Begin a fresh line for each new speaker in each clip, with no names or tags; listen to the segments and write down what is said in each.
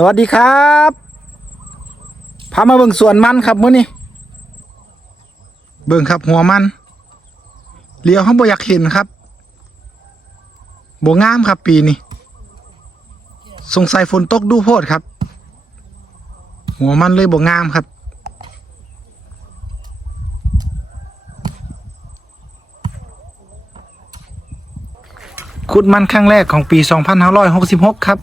สวัสดีครับพามาเบิ่งสวนมันครับมื้อนี้เบิ่งครับหัวมันเลี้ยวเขาบ่อยากเห็นครับบ่งามครับปีนี้สงสัยฝนตกดูโพดครับ หัวมันเลยบ่งามครับขุดมันครั้งแรกของปี 2566 ครับ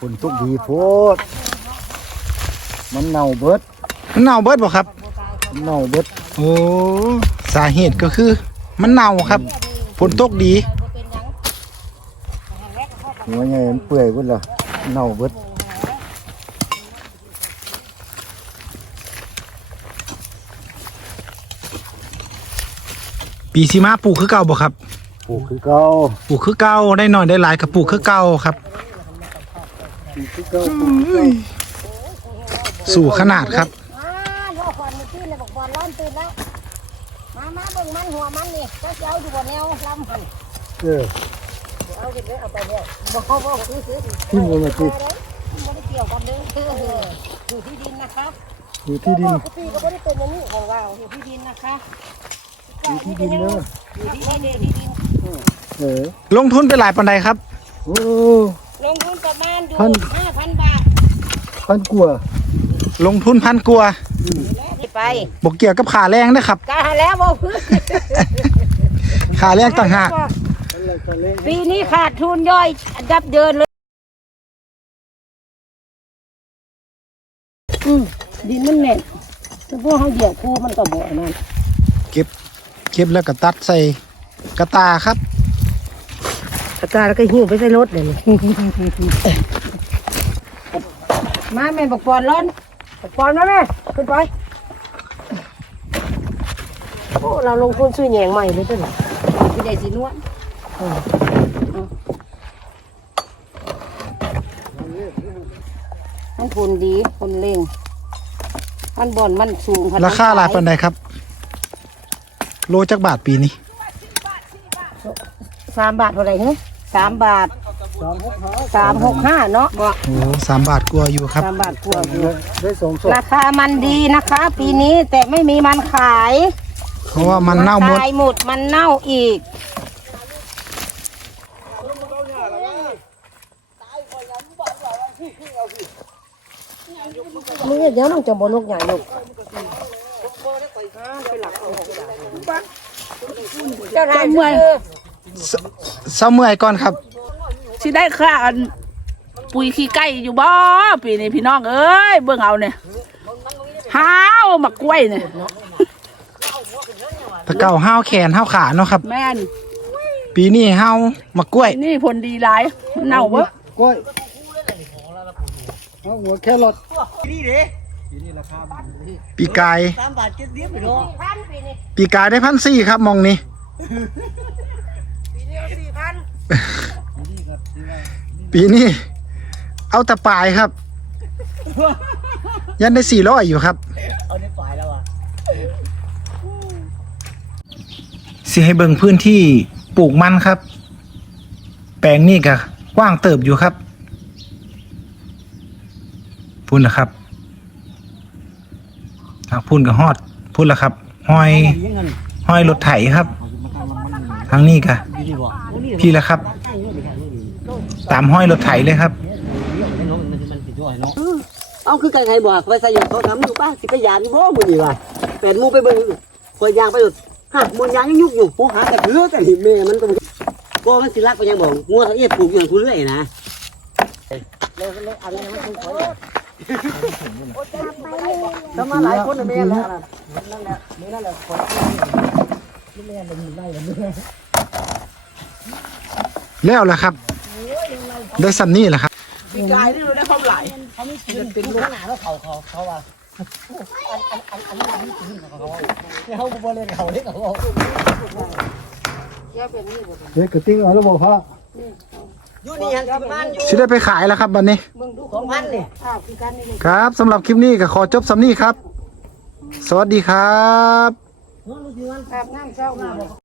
ฝนตกดีโพดมันเน่าเบิด
มันเน่าเบิดบ่ครับ
มันเน่าเบิด
โอ้สาเหตุก็คือ มันเน่าครับฝนตกดี
หัวใหญ่มันเปื่อยเบิดละเน่าเบิด
ปีสีมาปลูกคือเก่าบ่ครับ
ปลูกคือเก่า
ปลูกคือเก่าได้หน่อยได้หลายกับปลูกคือเก่าครับ
ปลูกคือเก่าปลูกคือเก่า
สู่ขนาดครับ
มาพ่อขวัญมาตื่นเลยบอกบอลร้อนตื่นแล้ว มามาเบิ่งมันหัวมันนี่ก็จะเอาอยู่บนแนวลำหัน
เออ
เอาไปเลยเอาไปเนี่ยบอกบอกซื้อซื้อ
ที่มันมาติด
ไม่ได้เกี่ยวกันเลยคืออยู่ที่ดินนะคะ
อยู่ที่ดิน
ทุกปีก็ไม่ได้เป็นอย่างนี้ของเราอยู่ที่ดินนะคะ
อยู่ที่ดินเนอะ
อยู่ที่ดินที่ดิน
เออ
ลงทุนไปหลายปันใดครับ
โอ้
ลงทุนประมาณอยู่
พัน
ห้าพันบาท
พันกว่า
ลงทุนพันกว่า
ไป
บ่เกี่ยวกับขาแรงนะครับ
กาแล้วบอกพื้น
ขาแรงต่างหาก
ปีนี้ขาดทุนย่อยดับเดินเลยอืมดินมันแน่นแต่พวกเขาเหยียบคูมันก็บ่อนั่น
เก็บเก็บแล้วก็ตัดใส่กระตาครับ
ตะกร้าแล้วก็หิ้วไปใส่รถเลยนี่มาแม่บอกปอนร้อนบอกปอนมาแม่ขึ้นไปโอ้เราลงทุนซื้อแหยงใหม่เลยจ้ะนี่พี่ได้สีนวลอืมอืมมันผลดีผลเร่งมันบ่อนมันสูง
ราคาหลายปันใดครับ โลจักบาทปีนี้
สามบาทเท่าไหร่ฮะสามบาทสามหกห้าเนาะบ่
โอ้สามบาทกว่าอยู่ครับ
สามบาทกว่าอยู่
ได้สองศพ
ราคามันดีนะคะ ปีนี้แต่ไม่มีมันขาย
เพราะว่ามันเน่าหมด
ขายหมดมันเน่าอีกมึงเดี๋ยวมึงจะบนลูกใหญ่ลูก เจ้าทายเมื่อย
เสเศร้าเมื่อยก่อนครับ
สิได้ค่าอันปุ๋ยขี้ไก่อยู่บ่ปีนี้พี่น้องเอ้ยเบิ่งเอาเนี่ยห้าวมากล้วยเนี่ย
แตะเก่าห้าวแขนห้าวขาเนาะครับ
แม่น
ปีนี้ห้าวมากล้วย
นี่ผลดีหลายมันเน่าเบ่
กล้วยเอาหัวแครอท
ปีกายปีกายได้พันสี่ครับมองนี้ปีนี้เอาแต่ปลายครับ ยันได้สี่ร้อยอยู่ครับสิให้เบิ่งพื้นที่ปลูกมันครับ แปลงนี่ก็กว้างเติบอยู่ครับพุ่นนะครับ ทางพุ่นกับฮอดพุ่นละครับห้อยห้อยรถไถครับ ทางนี้กะพี่ละครับ ตามห้อยรถไถเลยครับ
เอาคือกันใครบอกไปใส่ยางเขาทำอยู่ป้าสิไปยานบ่มือนี่ว่ะแปดมงไปเบิ่งคอยยางไปหลุดฮะมันยางยังยุกอยู่โอ้หาแต่เลือแต่หิม่มันก็ก็มันสิรักไปยังบอกงัวเขาเอียปลูกอย่างคุณเรื่อยนะ ทำมาหลายคนนะแม่แล้ว
แล้วล่ะครับ ได้สันนี่แหละครับ
ปีกายนี่เราได้ความหลาย
เขาบ่เล่นเขาเล่นเขา
เดี๋ยวเป็นนี่บ่
เด็กกระติ้งเอาแล้วบ่พ่อ
อยู่นี่หันสิบ้านอยู่
สิได้ไปขายแล้วครับบัดนี้
เบิ่งดู
สองพันนี่
อ้าวคือกันนี่เลย
ครับสำหรับคลิปนี้ก็ขอจบสำนี้ครับ สวัสดีครับ
อาบน้ำเช้ามา